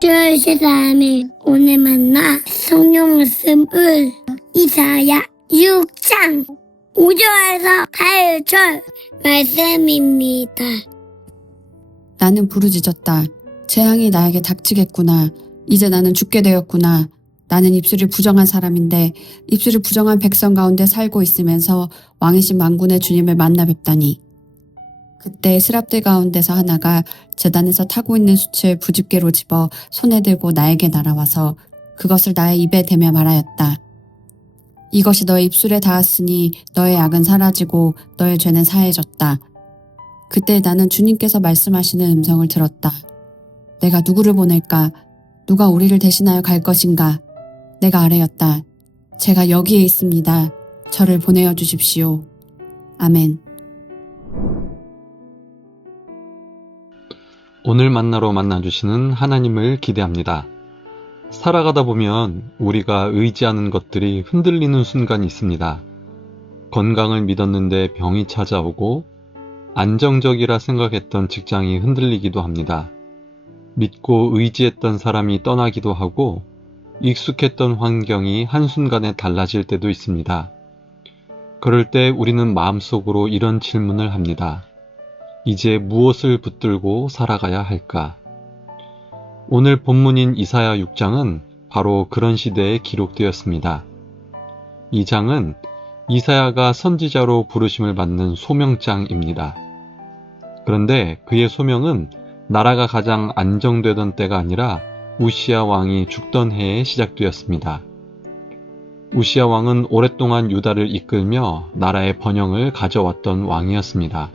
주의 시사함이 오늘 만나 성경 말씀을 이사야 6장 5절에서 8절 말씀입니다. 나는 부르짖었다. 재앙이 나에게 닥치겠구나. 이제 나는 죽게 되었구나. 나는 입술이 부정한 사람인데 입술이 부정한 백성 가운데 살고 있으면서 왕이신 만군의 주님을 만나 뵙다니. 그때 스랍들 가운데서 하나가 제단에서 타고 있는 숯을 부집게로 집어 손에 들고 나에게 날아와서 그것을 나의 입에 대며 말하였다. 이것이 너의 입술에 닿았으니 너의 악은 사라지고 너의 죄는 사해졌다. 그때 나는 주님께서 말씀하시는 음성을 들었다. 내가 누구를 보낼까? 누가 우리를 대신하여 갈 것인가? 내가 아뢰었다. 제가 여기에 있습니다. 저를 보내어 주십시오. 아멘. 오늘 만나러 만나주시는 하나님을 기대합니다. 살아가다 보면 우리가 의지하는 것들이 흔들리는 순간이 있습니다. 건강을 믿었는데 병이 찾아오고 안정적이라 생각했던 직장이 흔들리기도 합니다. 믿고 의지했던 사람이 떠나기도 하고 익숙했던 환경이 한순간에 달라질 때도 있습니다. 그럴 때 우리는 마음속으로 이런 질문을 합니다. 이제 무엇을 붙들고 살아가야 할까? 오늘 본문인 이사야 6장은 바로 그런 시대에 기록되었습니다. 이 장은 이사야가 선지자로 부르심을 받는 소명장입니다. 그런데 그의 소명은 나라가 가장 안정되던 때가 아니라 우시야 왕이 죽던 해에 시작되었습니다. 우시야 왕은 오랫동안 유다를 이끌며 나라의 번영을 가져왔던 왕이었습니다.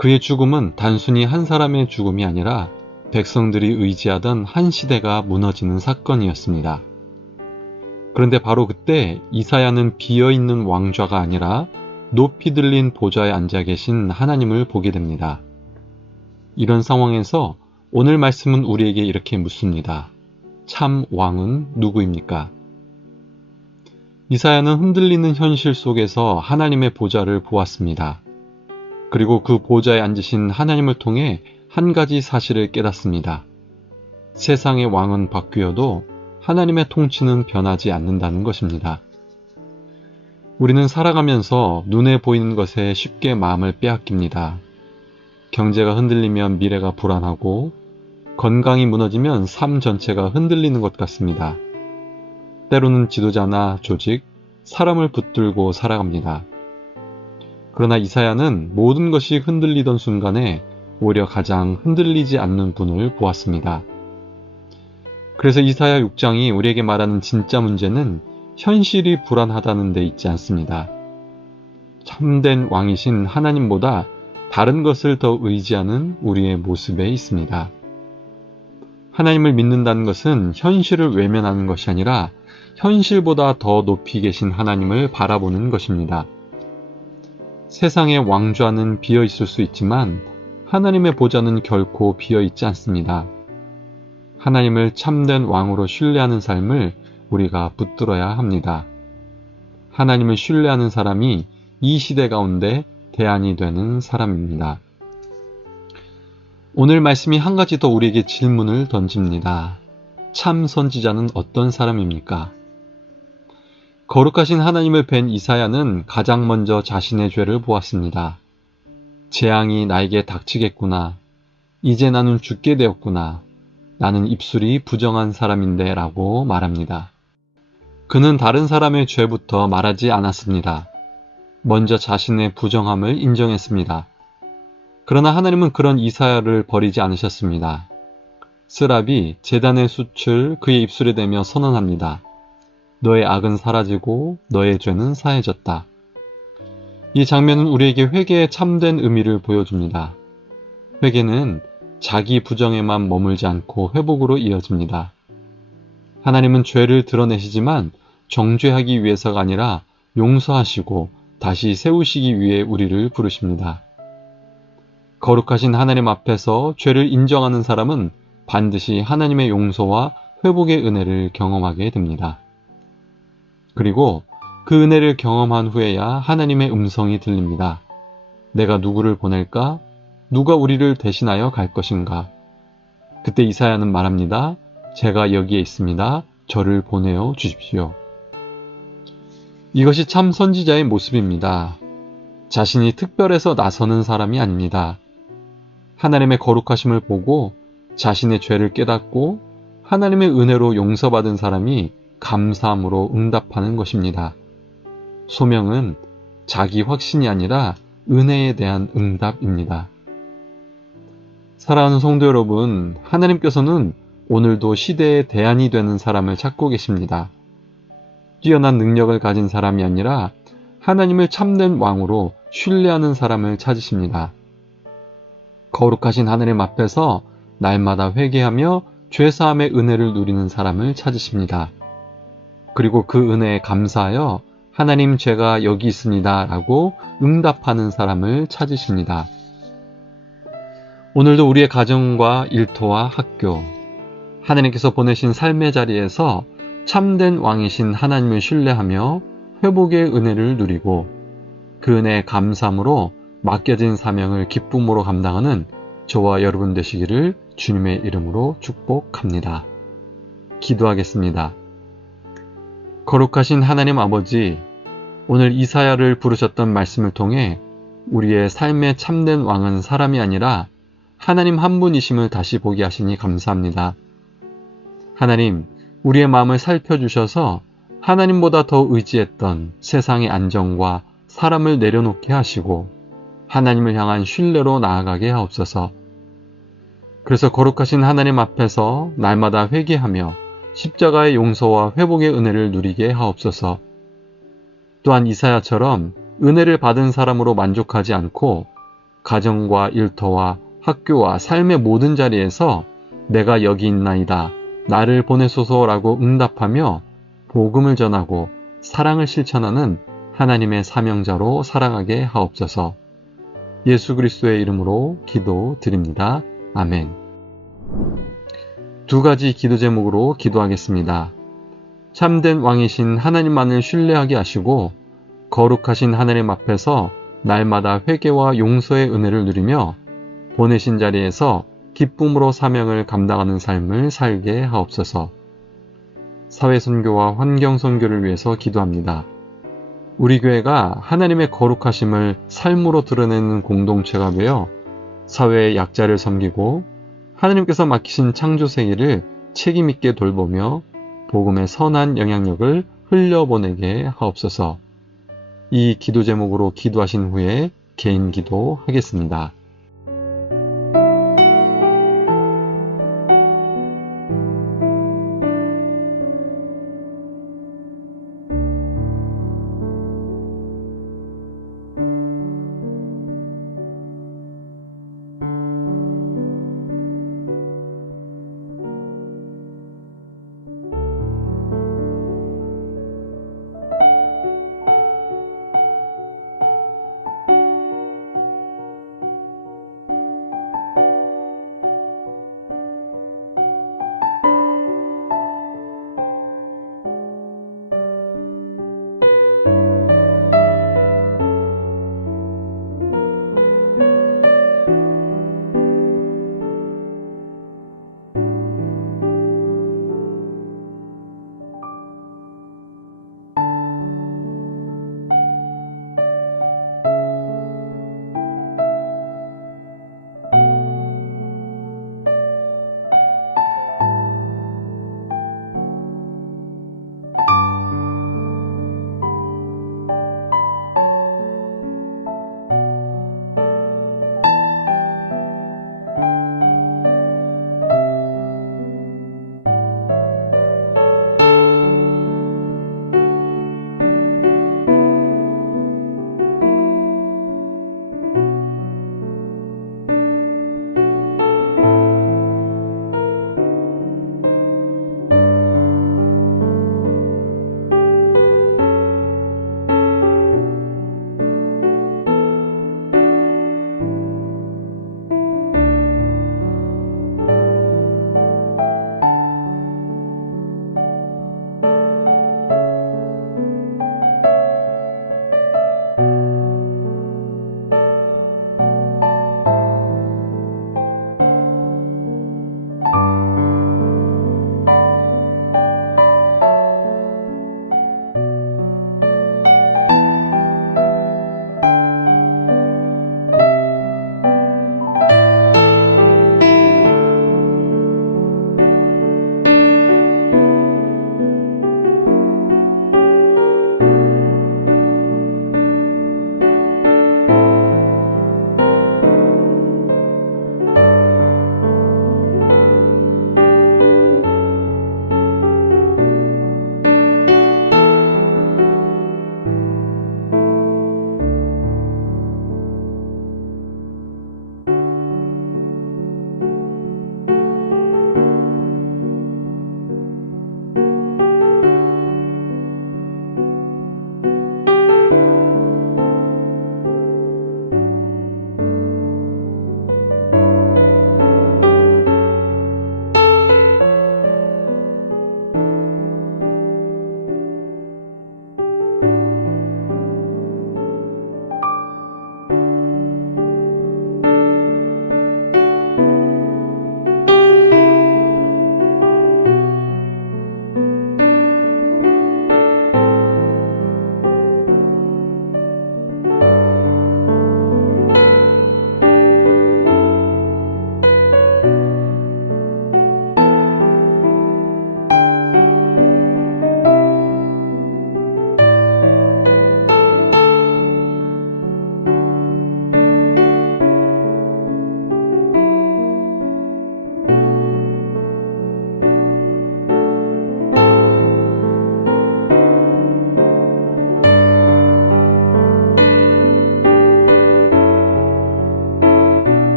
그의 죽음은 단순히 한 사람의 죽음이 아니라 백성들이 의지하던 한 시대가 무너지는 사건이었습니다. 그런데 바로 그때 이사야는 비어있는 왕좌가 아니라 높이 들린 보좌에 앉아 계신 하나님을 보게 됩니다. 이런 상황에서 오늘 말씀은 우리에게 이렇게 묻습니다. 참 왕은 누구입니까? 이사야는 흔들리는 현실 속에서 하나님의 보좌를 보았습니다. 그리고 그 보좌에 앉으신 하나님을 통해 한 가지 사실을 깨닫습니다. 세상의 왕은 바뀌어도 하나님의 통치는 변하지 않는다는 것입니다. 우리는 살아가면서 눈에 보이는 것에 쉽게 마음을 빼앗깁니다. 경제가 흔들리면 미래가 불안하고 건강이 무너지면 삶 전체가 흔들리는 것 같습니다. 때로는 지도자나 조직, 사람을 붙들고 살아갑니다. 그러나 이사야는 모든 것이 흔들리던 순간에 오히려 가장 흔들리지 않는 분을 보았습니다. 그래서 이사야 6장이 우리에게 말하는 진짜 문제는 현실이 불안하다는 데 있지 않습니다. 참된 왕이신 하나님보다 다른 것을 더 의지하는 우리의 모습에 있습니다. 하나님을 믿는다는 것은 현실을 외면하는 것이 아니라 현실보다 더 높이 계신 하나님을 바라보는 것입니다. 세상의 왕좌는 비어 있을 수 있지만 하나님의 보좌는 결코 비어 있지 않습니다. 하나님을 참된 왕으로 신뢰하는 삶을 우리가 붙들어야 합니다. 하나님을 신뢰하는 사람이 이 시대 가운데 대안이 되는 사람입니다. 오늘 말씀이 한 가지 더 우리에게 질문을 던집니다. 참 선지자는 어떤 사람입니까? 거룩하신 하나님을 뵌 이사야는 가장 먼저 자신의 죄를 보았습니다. 재앙이 나에게 닥치겠구나. 이제 나는 죽게 되었구나. 나는 입술이 부정한 사람인데 라고 말합니다. 그는 다른 사람의 죄부터 말하지 않았습니다. 먼저 자신의 부정함을 인정했습니다. 그러나 하나님은 그런 이사야를 버리지 않으셨습니다. 스랍이 제단의 숯을 그의 입술에 대며 선언합니다. 너의 악은 사라지고 너의 죄는 사해졌다. 이 장면은 우리에게 회개의 참된 의미를 보여줍니다. 회개는 자기 부정에만 머물지 않고 회복으로 이어집니다. 하나님은 죄를 드러내시지만 정죄하기 위해서가 아니라 용서하시고 다시 세우시기 위해 우리를 부르십니다. 거룩하신 하나님 앞에서 죄를 인정하는 사람은 반드시 하나님의 용서와 회복의 은혜를 경험하게 됩니다. 그리고 그 은혜를 경험한 후에야 하나님의 음성이 들립니다. 내가 누구를 보낼까? 누가 우리를 대신하여 갈 것인가? 그때 이사야는 말합니다. 제가 여기에 있습니다. 저를 보내어 주십시오. 이것이 참 선지자의 모습입니다. 자신이 특별해서 나서는 사람이 아닙니다. 하나님의 거룩하심을 보고 자신의 죄를 깨닫고 하나님의 은혜로 용서받은 사람이 감사함으로 응답하는 것입니다. 소명은 자기 확신이 아니라 은혜에 대한 응답입니다. 사랑하는 성도 여러분, 하나님께서는 오늘도 시대의 대안이 되는 사람을 찾고 계십니다. 뛰어난 능력을 가진 사람이 아니라 하나님을 참된 왕으로 신뢰하는 사람을 찾으십니다. 거룩하신 하나님 앞에서 날마다 회개하며 죄사함의 은혜를 누리는 사람을 찾으십니다. 그리고 그 은혜에 감사하여 하나님 제가 여기 있습니다 라고 응답하는 사람을 찾으십니다. 오늘도 우리의 가정과 일터와 학교, 하나님께서 보내신 삶의 자리에서 참된 왕이신 하나님을 신뢰하며 회복의 은혜를 누리고 그 은혜에 감사함으로 맡겨진 사명을 기쁨으로 감당하는 저와 여러분 되시기를 주님의 이름으로 축복합니다. 기도하겠습니다. 거룩하신 하나님 아버지, 오늘 이사야를 부르셨던 말씀을 통해 우리의 삶의 참된 왕은 사람이 아니라 하나님 한 분이심을 다시 보게 하시니 감사합니다. 하나님, 우리의 마음을 살펴주셔서 하나님보다 더 의지했던 세상의 안정과 사람을 내려놓게 하시고 하나님을 향한 신뢰로 나아가게 하옵소서. 그래서 거룩하신 하나님 앞에서 날마다 회개하며 십자가의 용서와 회복의 은혜를 누리게 하옵소서. 또한 이사야처럼 은혜를 받은 사람으로 만족하지 않고 가정과 일터와 학교와 삶의 모든 자리에서 내가 여기 있나이다, 나를 보내소서라고 응답하며 복음을 전하고 사랑을 실천하는 하나님의 사명자로 살아가게 하옵소서. 예수 그리스도의 이름으로 기도드립니다. 아멘. 두 가지 기도 제목으로 기도하겠습니다. 참된 왕이신 하나님만을 신뢰하게 하시고 거룩하신 하나님 앞에서 날마다 회개와 용서의 은혜를 누리며 보내신 자리에서 기쁨으로 사명을 감당하는 삶을 살게 하옵소서. 사회선교와 환경선교를 위해서 기도합니다. 우리 교회가 하나님의 거룩하심을 삶으로 드러내는 공동체가 되어 사회의 약자를 섬기고 하나님께서 맡기신 창조세계를 책임있게 돌보며 복음의 선한 영향력을 흘려보내게 하옵소서. 이 기도 제목으로 기도하신 후에 개인 기도하겠습니다.